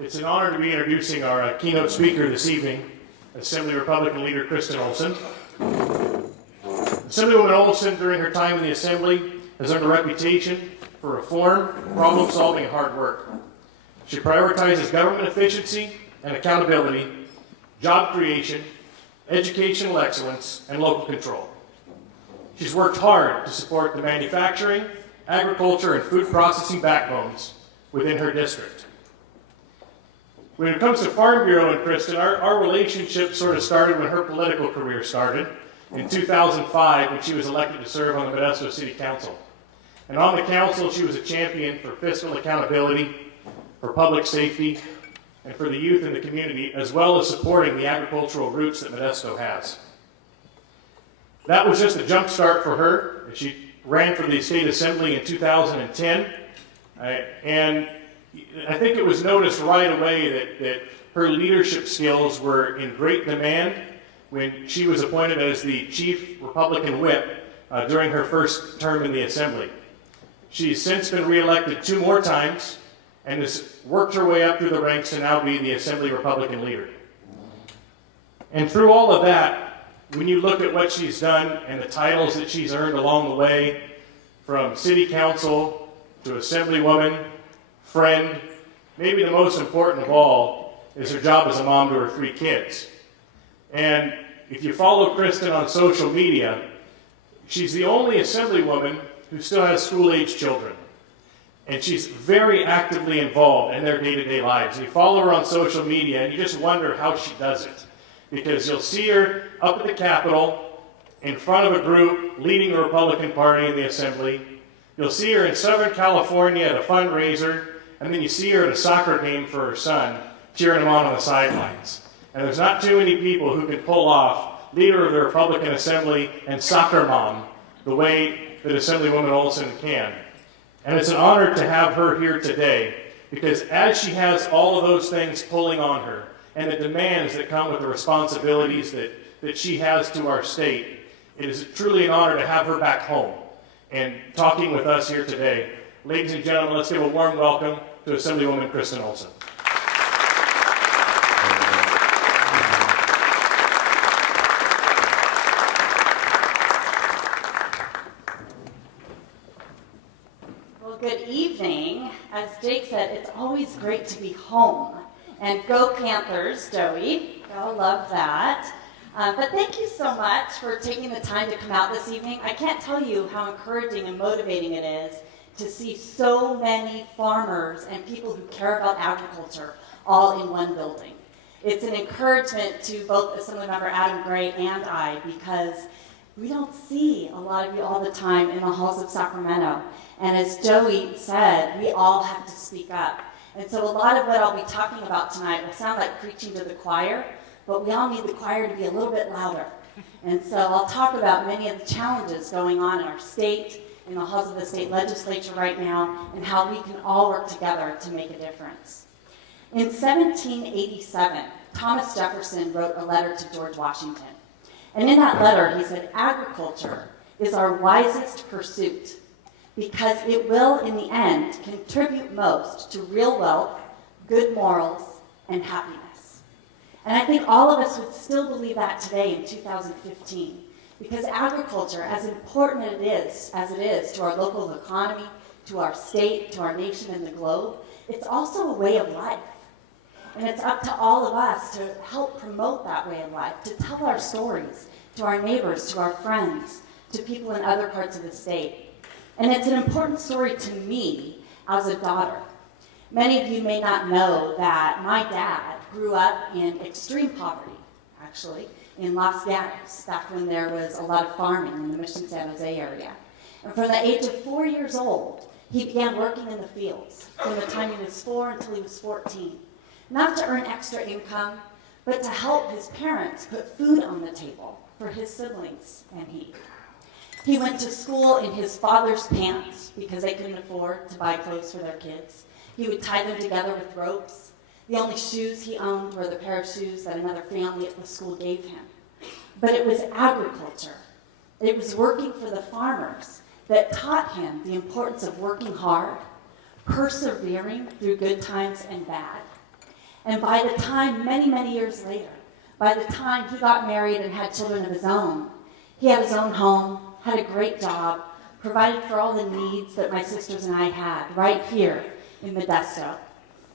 It's an honor to be introducing our keynote speaker this evening, Assembly Republican Leader Kristen Olson. Assemblywoman Olson, during her time in the Assembly, has earned a reputation for reform, problem solving, and hard work. She prioritizes government efficiency and accountability, job creation, educational excellence, and local control. She's worked hard to support the manufacturing, agriculture, and food processing backbones within her district. When it comes to Farm Bureau and Kristen, our relationship sort of started when her political career started in 2005 when she was elected to serve on the Modesto City Council. And on the council, she was a champion for fiscal accountability, for public safety, and for the youth in the community, as well as supporting the agricultural roots that Modesto has. That was just a jump start for her. She ran for the state assembly in 2010, and I think it was noticed right away that her leadership skills were in great demand when she was appointed as the chief Republican whip during her first term in the assembly. She's since been reelected 2 more times and has worked her way up through the ranks to now be the Assembly Republican leader. And through all of that, when you look at what she's done and the titles that she's earned along the way, from city council to assemblywoman, friend, maybe the most important of all is her job as a mom to her 3 kids. And if you follow Kristen on social media, she's the only assemblywoman who still has school-age children. And she's very actively involved in their day-to-day lives. You follow her on social media and you just wonder how she does it. Because you'll see her up at the Capitol in front of a group leading the Republican Party in the Assembly. You'll see her in Southern California at a fundraiser, and then you see her at a soccer game for her son, cheering him on the sidelines. And there's not too many people who can pull off leader of the Republican Assembly and soccer mom the way that Assemblywoman Olson can. And it's an honor to have her here today, because as she has all of those things pulling on her, and the demands that come with the responsibilities that she has to our state, it is truly an honor to have her back home and talking with us here today. Ladies and gentlemen, let's give a warm welcome to Assemblywoman Kristen Olson. Well, good evening. As Jake said, it's always great to be home. And go Panthers, Joey. Go, love that. But thank you so much for taking the time to come out this evening. I can't tell you how encouraging and motivating it is to see so many farmers and people who care about agriculture all in one building. It's an encouragement to both Assemblymember Adam Gray and I, because we don't see a lot of you all the time in the halls of Sacramento. And as Joey said, we all have to speak up. And so a lot of what I'll be talking about tonight will sound like preaching to the choir, but we all need the choir to be a little bit louder. And so I'll talk about many of the challenges going on in our state, in the halls of the state legislature right now, and how we can all work together to make a difference. In 1787, Thomas Jefferson wrote a letter to George Washington. And in that letter, he said, "Agriculture is our wisest pursuit, because it will, in the end, contribute most to real wealth, good morals, and happiness." And I think all of us would still believe that today in 2015, because agriculture, as important as it is to our local economy, to our state, to our nation, and the globe, it's also a way of life. And it's up to all of us to help promote that way of life, to tell our stories to our neighbors, to our friends, to people in other parts of the state. And it's an important story to me as a daughter. Many of you may not know that my dad grew up in extreme poverty, actually, in Los Gatos, back when there was a lot of farming in the Mission San Jose area. And from the age of 4 years old, he began working in the fields from the time he was 4 until he was 14. Not to earn extra income, but to help his parents put food on the table for his siblings and he. He went to school in his father's pants because they couldn't afford to buy clothes for their kids. He would tie them together with ropes. The only shoes he owned were the pair of shoes that another family at the school gave him. But it was agriculture. It was working for the farmers that taught him the importance of working hard, persevering through good times and bad, And by the time, many, many years later, by the time he got married and had children of his own, he had his own home, had a great job, provided for all the needs that my sisters and I had right here in Modesto.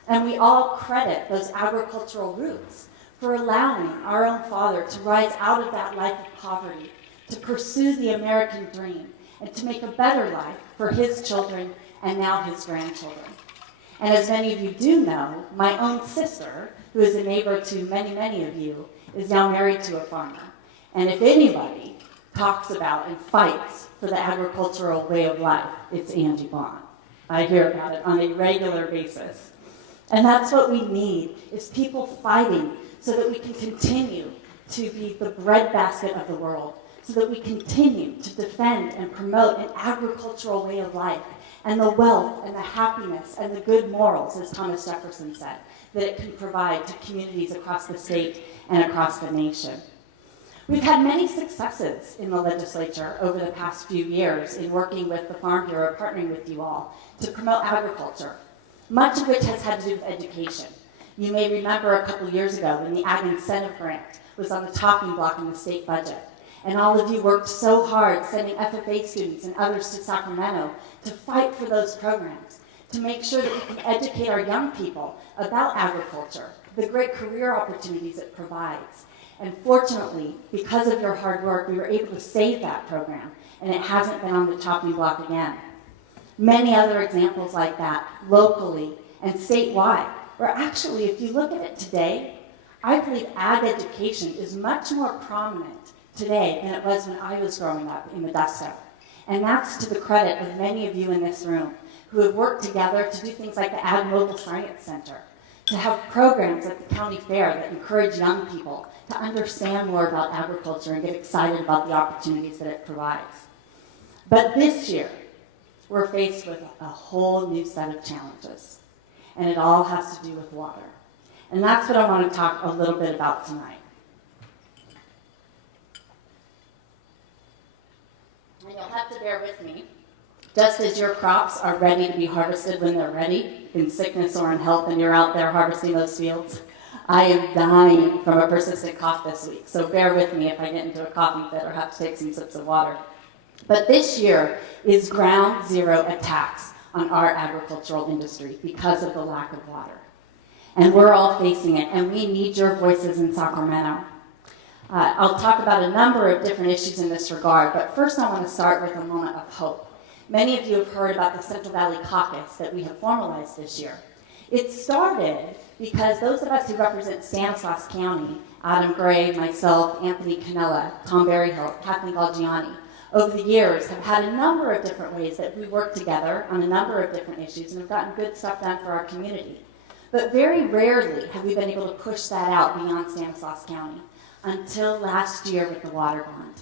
And we all credit those agricultural roots for allowing our own father to rise out of that life of poverty, to pursue the American dream, and to make a better life for his children and now his grandchildren. And as many of you do know, my own sister, who is a neighbor to many, many of you, is now married to a farmer. And if anybody talks about and fights for the agricultural way of life, it's Angie Bond. I hear about it on a regular basis. And that's what we need, is people fighting so that we can continue to be the breadbasket of the world, so that we continue to defend and promote an agricultural way of life and the wealth and the happiness and the good morals, as Thomas Jefferson said, that it can provide to communities across the state and across the nation. We've had many successes in the legislature over the past few years in working with the Farm Bureau, partnering with you all, to promote agriculture, much of which has had to do with education. You may remember a couple years ago when the Ag Incentive Grant was on the chopping block in the state budget. And all of you worked so hard sending FFA students and others to Sacramento to fight for those programs, to make sure that we can educate our young people about agriculture, the great career opportunities it provides. And fortunately, because of your hard work, we were able to save that program, and it hasn't been on the chopping block again. Many other examples like that, locally and statewide, where actually, if you look at it today, I believe ag education is much more prominent today than it was when I was growing up in Modesto. And that's to the credit of many of you in this room who have worked together to do things like the Ag Mobile Science Center, to have programs at the county fair that encourage young people to understand more about agriculture and get excited about the opportunities that it provides. But this year, we're faced with a whole new set of challenges, and it all has to do with water. And that's what I want to talk a little bit about tonight. And you'll have to bear with me. Just as your crops are ready to be harvested when they're ready, in sickness or in health, and you're out there harvesting those fields, I am dying from a persistent cough this week. So bear with me if I get into a coughing fit or have to take some sips of water. But this year is ground zero attacks on our agricultural industry because of the lack of water. And we're all facing it, and we need your voices in Sacramento. I'll talk about a number of different issues in this regard, but first I want to start with a moment of hope. Many of you have heard about the Central Valley Caucus that we have formalized this year. It started because those of us who represent Stanislaus County, Adam Gray, myself, Anthony Canella, Tom Berryhill, Kathleen Galgiani, over the years have had a number of different ways that we work together on a number of different issues and have gotten good stuff done for our community. But very rarely have we been able to push that out beyond Stanislaus County until last year with the water bond.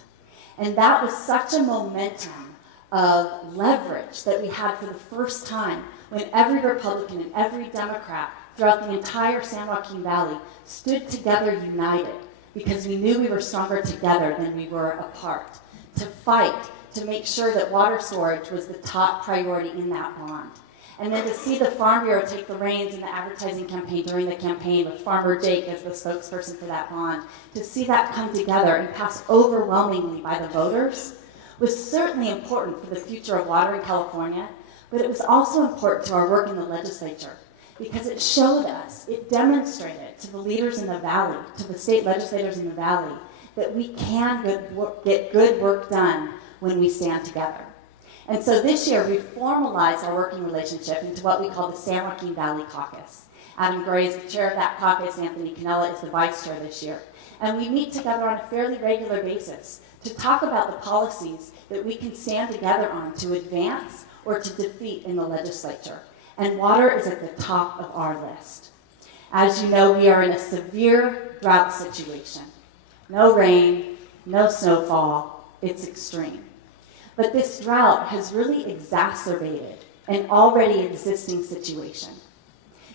And that was such a momentum of leverage that we had for the first time when every Republican and every Democrat throughout the entire San Joaquin Valley stood together united because we knew we were stronger together than we were apart, to fight, to make sure that water storage was the top priority in that bond. And then to see the Farm Bureau take the reins in the advertising campaign during the campaign with Farmer Jake as the spokesperson for that bond, to see that come together and pass overwhelmingly by the voters was certainly important for the future of water in California, but it was also important to our work in the legislature because it showed us, it demonstrated to the leaders in the valley, to the state legislators in the valley, that we can get good work done when we stand together. And so this year, we formalized our working relationship into what we call the San Joaquin Valley Caucus. Adam Gray is the chair of that caucus. Anthony Canella is the vice chair this year. And we meet together on a fairly regular basis to talk about the policies that we can stand together on to advance or to defeat in the legislature. And water is at the top of our list. As you know, we are in a severe drought situation. No rain, no snowfall, it's extreme. But this drought has really exacerbated an already existing situation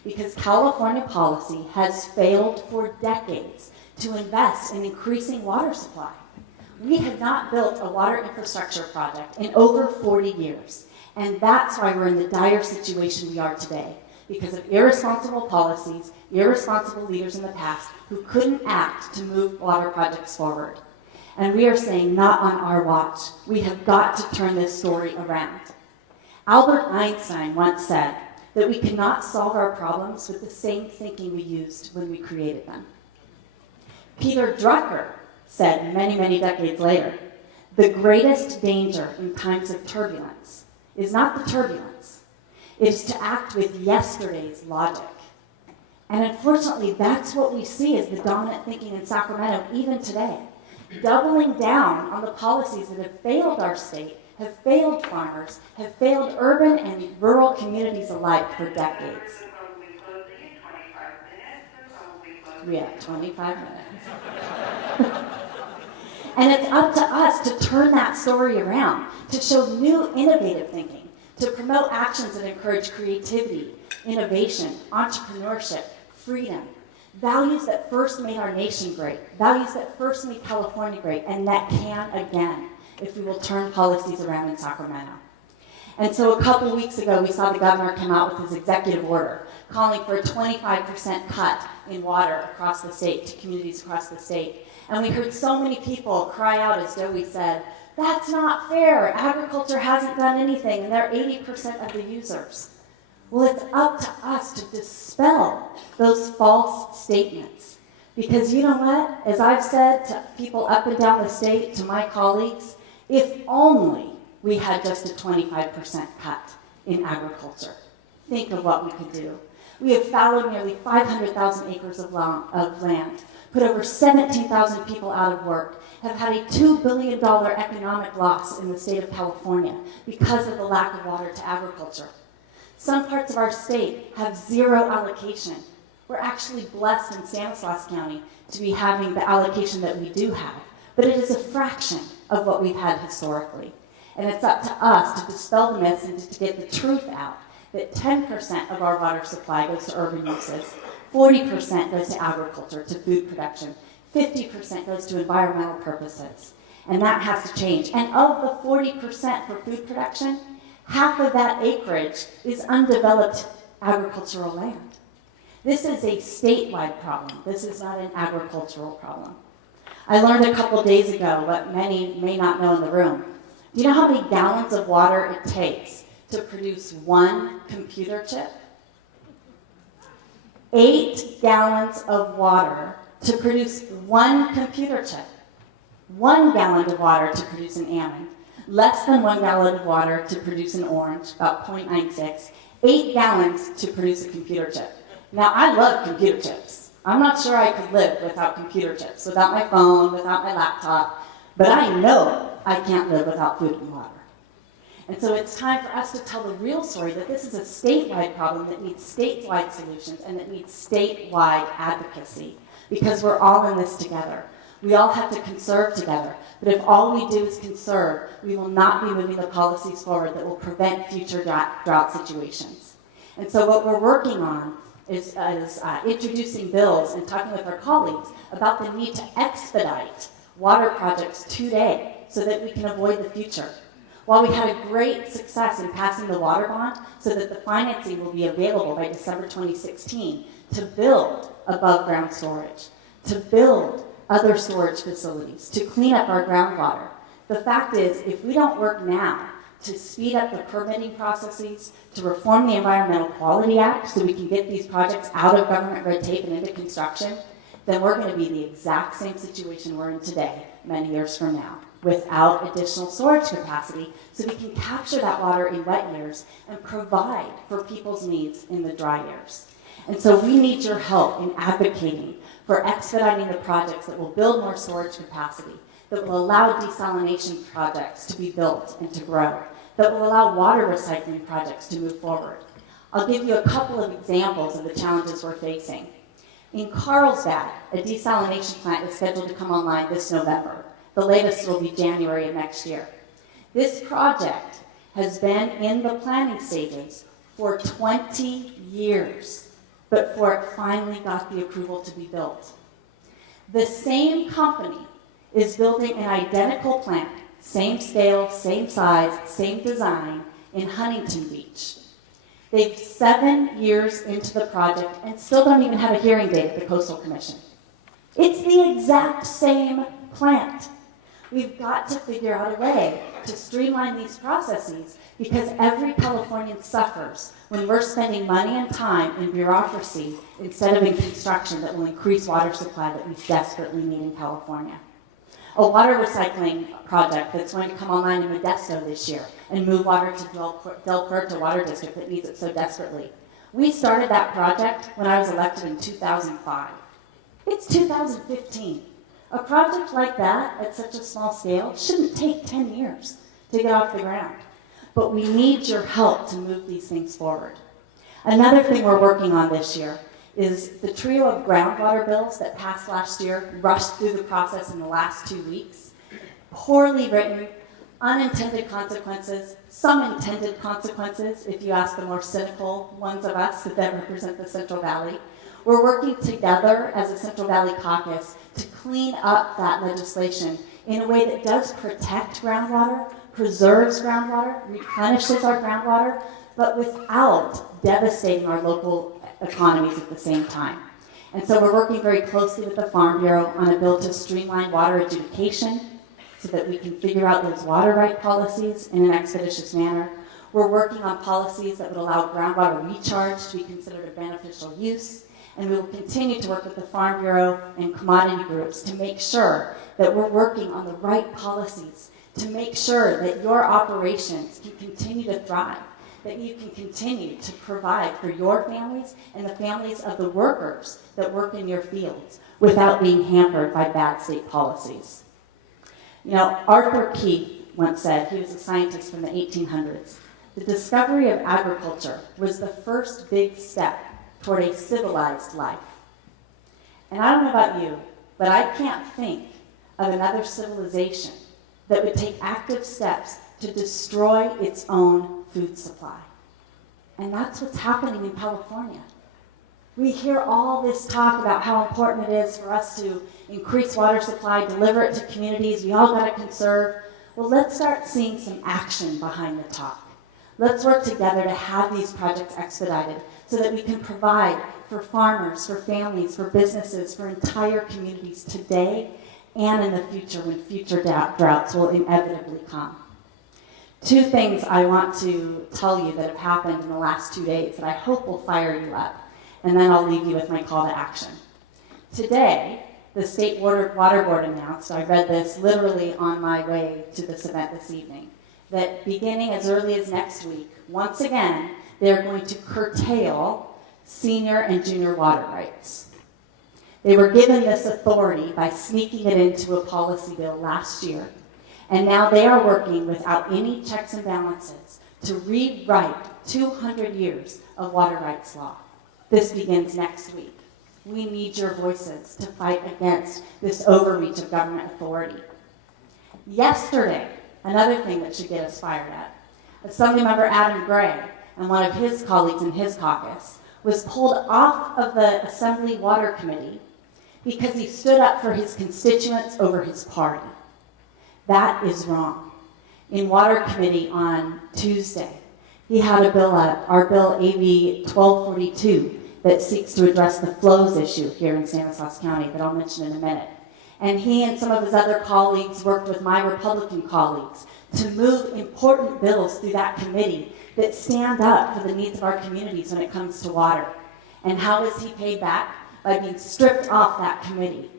because California policy has failed for decades to invest in increasing water supply. We have not built a water infrastructure project in over 40 years, and that's why we're in the dire situation we are today, because of irresponsible policies, irresponsible leaders in the past who couldn't act to move water projects forward. And we are saying, not on our watch. We have got to turn this story around. Albert Einstein once said that we cannot solve our problems with the same thinking we used when we created them. Peter Drucker said many, many decades later, the greatest danger in times of turbulence is not the turbulence, it is to act with yesterday's logic. And unfortunately, that's what we see as the dominant thinking in Sacramento even today. Doubling down on the policies that have failed our state, have failed farmers, have failed urban and rural communities alike for decades. We have 25 minutes. And it's up to us to turn that story around, to show new innovative thinking, to promote actions that encourage creativity, innovation, entrepreneurship, freedom, values that first made our nation great, values that first made California great, and that can again if we will turn policies around in Sacramento. And so a couple weeks ago, we saw the governor come out with his executive order calling for a 25% cut in water across the state, to communities across the state. And we heard so many people cry out, as Joey said, that's not fair. Agriculture hasn't done anything, and they're 80% of the users. Well, it's up to us to dispel those false statements. Because you know what? As I've said to people up and down the state, to my colleagues, if only we had just a 25% cut in agriculture. Think of what we could do. We have fallowed nearly 500,000 acres of land, put over 17,000 people out of work, have had a $2 billion economic loss in the state of California because of the lack of water to agriculture. Some parts of our state have zero allocation. We're actually blessed in Stanislaus County to be having the allocation that we do have, but it is a fraction of what we've had historically. And it's up to us to dispel the myths and to get the truth out that 10% of our water supply goes to urban uses, 40% goes to agriculture, to food production, 50% goes to environmental purposes. And that has to change. And of the 40% for food production, half of that acreage is undeveloped agricultural land. This is a statewide problem. This is not an agricultural problem. I learned a couple days ago what many may not know in the room. Do you know how many gallons of water it takes to produce one computer chip? 8 gallons of water to produce one computer chip. 1 gallon of water to produce an almond. Less than 1 gallon of water to produce an orange, about 0.96. 8 gallons to produce a computer chip. Now, I love computer chips. I'm not sure I could live without computer chips, without my phone, without my laptop, but I know I can't live without food and water. And so it's time for us to tell the real story that this is a statewide problem that needs statewide solutions and that needs statewide advocacy, because we're all in this together. We all have to conserve together. But if all we do is conserve, we will not be moving the policies forward that will prevent future drought situations. And so what we're working on is introducing bills and talking with our colleagues about the need to expedite water projects today so that we can avoid the future. While we had a great success in passing the water bond so that the financing will be available by December 2016 to build above ground storage, to build other storage facilities, to clean up our groundwater. The fact is, if we don't work now to speed up the permitting processes, to reform the Environmental Quality Act so we can get these projects out of government red tape and into construction, then we're going to be in the exact same situation we're in today, many years from now, without additional storage capacity, so we can capture that water in wet years and provide for people's needs in the dry years. And so we need your help in advocating for expediting the projects that will build more storage capacity, that will allow desalination projects to be built and to grow, that will allow water recycling projects to move forward. I'll give you a couple of examples of the challenges we're facing. In Carlsbad, a desalination plant is scheduled to come online this November. The latest will be January of next year. This project has been in the planning stages for 20 years, but before it finally got the approval to be built. The same company is building an identical plant, same scale, same size, same design, in Huntington Beach. They've 7 years into the project and still don't even have a hearing date at the Coastal Commission. It's the exact same plant. We've got to figure out a way to streamline these processes because every Californian suffers when we're spending money and time in bureaucracy instead of in construction that will increase water supply that we desperately need in California. A water recycling project that's going to come online in Modesto this year and move water to Del Puerto Water District that needs it so desperately. We started that project when I was elected in 2005. It's 2015. A project like that at such a small scale shouldn't take 10 years to get off the ground. But we need your help to move these things forward. Another thing we're working on this year is the trio of groundwater bills that passed last year, rushed through the process in the last 2 weeks. Poorly written, unintended consequences, some intended consequences, if you ask the more cynical ones of us that represent the Central Valley. We're working together as a Central Valley caucus to clean up that legislation in a way that does protect groundwater, preserves groundwater, replenishes our groundwater, but without devastating our local economies at the same time. And so we're working very closely with the Farm Bureau on a bill to streamline water adjudication so that we can figure out those water right policies in an expeditious manner. We're working on policies that would allow groundwater recharge to be considered a beneficial use. And we will continue to work with the Farm Bureau and commodity groups to make sure that we're working on the right policies, to make sure that your operations can continue to thrive, that you can continue to provide for your families and the families of the workers that work in your fields without being hampered by bad state policies. You know, Arthur Keith once said, he was a scientist from the 1800s, the discovery of agriculture was the first big step toward a civilized life. And I don't know about you, but I can't think of another civilization that would take active steps to destroy its own food supply. And that's what's happening in California. We hear all this talk about how important it is for us to increase water supply, deliver it to communities, we all gotta conserve. Well, let's start seeing some action behind the talk. Let's work together to have these projects expedited so that we can provide for farmers, for families, for businesses, for entire communities today and in the future when future droughts will inevitably come. 2 things I want to tell you that have happened in the last 2 days that I hope will fire you up, and then I'll leave you with my call to action. Today, the State Water Board announced, I read this literally on my way to this event this evening, that beginning as early as next week, once again, they're going to curtail senior and junior water rights. They were given this authority by sneaking it into a policy bill last year, and now they are working without any checks and balances to rewrite 200 years of water rights law. This begins next week. We need your voices to fight against this overreach of government authority. Yesterday, another thing that should get us fired up, Assembly Member Adam Gray and one of his colleagues in his caucus was pulled off of the Assembly Water Committee because he stood up for his constituents over his party. That is wrong. In Water Committee on Tuesday, he had a bill up, our bill AB 1242, that seeks to address the flows issue here in Stanislaus County that I'll mention in a minute. And he and some of his other colleagues worked with my Republican colleagues to move important bills through that committee that stand up for the needs of our communities when it comes to water. And how is he paid back? By being stripped off that committee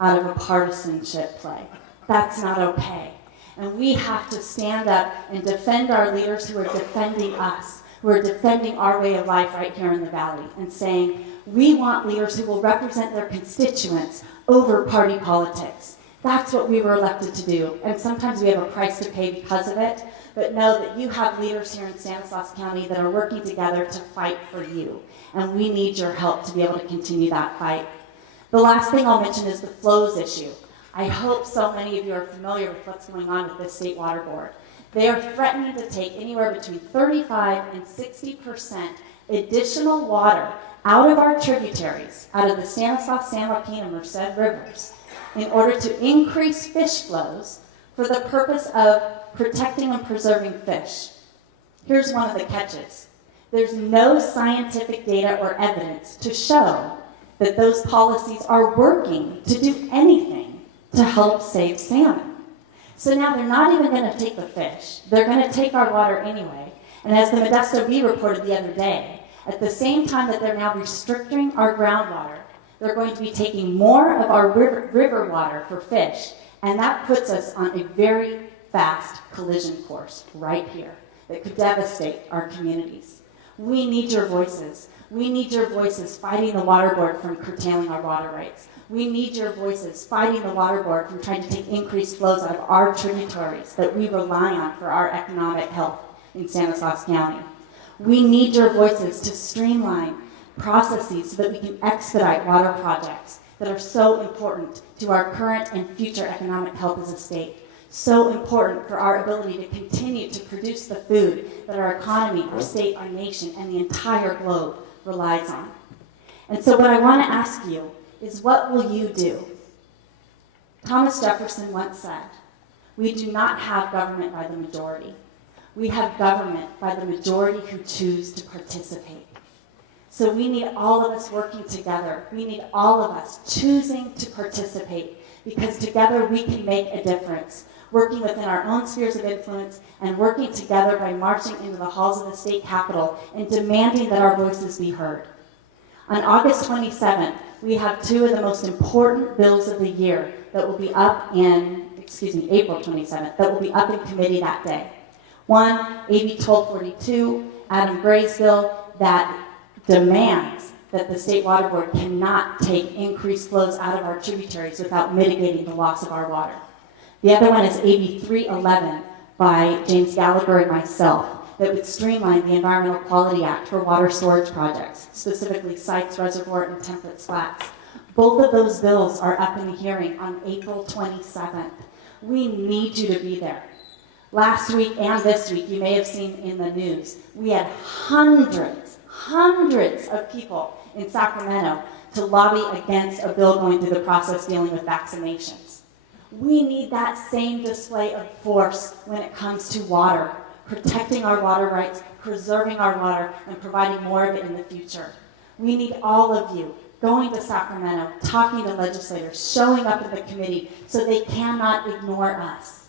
out of a partisanship play. That's not okay. And we have to stand up and defend our leaders who are defending us, who are defending our way of life right here in the Valley, and saying, we want leaders who will represent their constituents over party politics. That's what we were elected to do. And sometimes we have a price to pay because of it, but know that you have leaders here in Stanislaus County that are working together to fight for you. And we need your help to be able to continue that fight. The last thing I'll mention is the flows issue. I hope so many of you are familiar with what's going on with the State Water Board. They are threatening to take anywhere between 35 and 60% additional water out of our tributaries, out of the Stanislaus, San Joaquin, and Merced rivers, in order to increase fish flows for the purpose of protecting and preserving fish. Here's one of the catches. There's no scientific data or evidence to show that those policies are working to do anything to help save salmon. So now they're not even going to take the fish. They're going to take our water anyway. And as the Modesto Bee reported the other day, at the same time that they're now restricting our groundwater, they're going to be taking more of our river water for fish, and that puts us on a very fast collision course right here that could devastate our communities. We need your voices. We need your voices fighting the water board from curtailing our water rights. We need your voices fighting the water board from trying to take increased flows out of our tributaries that we rely on for our economic health in Stanislaus County. We need your voices to streamline processes so that we can expedite water projects that are so important to our current and future economic health as a state. So important for our ability to continue to produce the food that our economy, our state, our nation, and the entire globe relies on. And so what I want to ask you is, what will you do? Thomas Jefferson once said, "We do not have government by the majority. We have government by the majority who choose to participate." So we need all of us working together. We need all of us choosing to participate, because together we can make a difference, working within our own spheres of influence and working together by marching into the halls of the state capitol and demanding that our voices be heard. On August 27th, we have two of the most important bills of the year that will be up in, April 27th, that will be up in committee that day. One, AB 1242, Adam Gray's bill, that demands that the State Water Board cannot take increased flows out of our tributaries without mitigating the loss of our water. The other one is AB 311 by James Gallagher and myself, that would streamline the Environmental Quality Act for water storage projects, specifically Sites, Reservoir, and Temperate Flats. Both of those bills are up in the hearing on April 27th. We need you to be there. Last week and this week, you may have seen in the news, we had hundreds of people in Sacramento to lobby against a bill going through the process dealing with vaccinations. We need that same display of force when it comes to water, protecting our water rights, preserving our water, and providing more of it in the future. We need all of you going to Sacramento, talking to legislators, showing up at the committee so they cannot ignore us.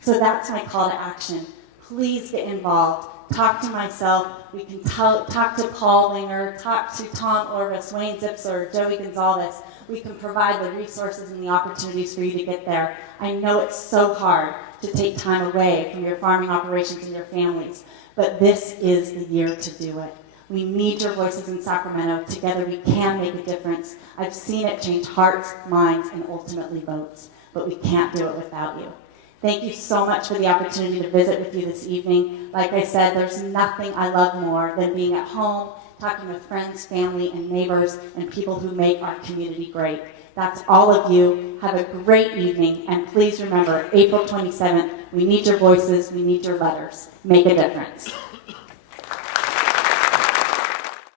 So that's my call to action. Please get involved. Talk to myself. We can talk to Paul Winger, talk to Tom Orvis, Wayne Zipser, Joey Gonzalez. We can provide the resources and the opportunities for you to get there. I know it's so hard to take time away from your farming operations and your families, but this is the year to do it. We need your voices in Sacramento. Together we can make a difference. I've seen it change hearts, minds, and ultimately votes, but we can't do it without you. Thank you so much for the opportunity to visit with you this evening. Like I said, there's nothing I love more than being at home, talking with friends, family, and neighbors, and people who make our community great. That's all of you. Have a great evening, and please remember, April 27th, we need your voices, we need your letters. Make a difference.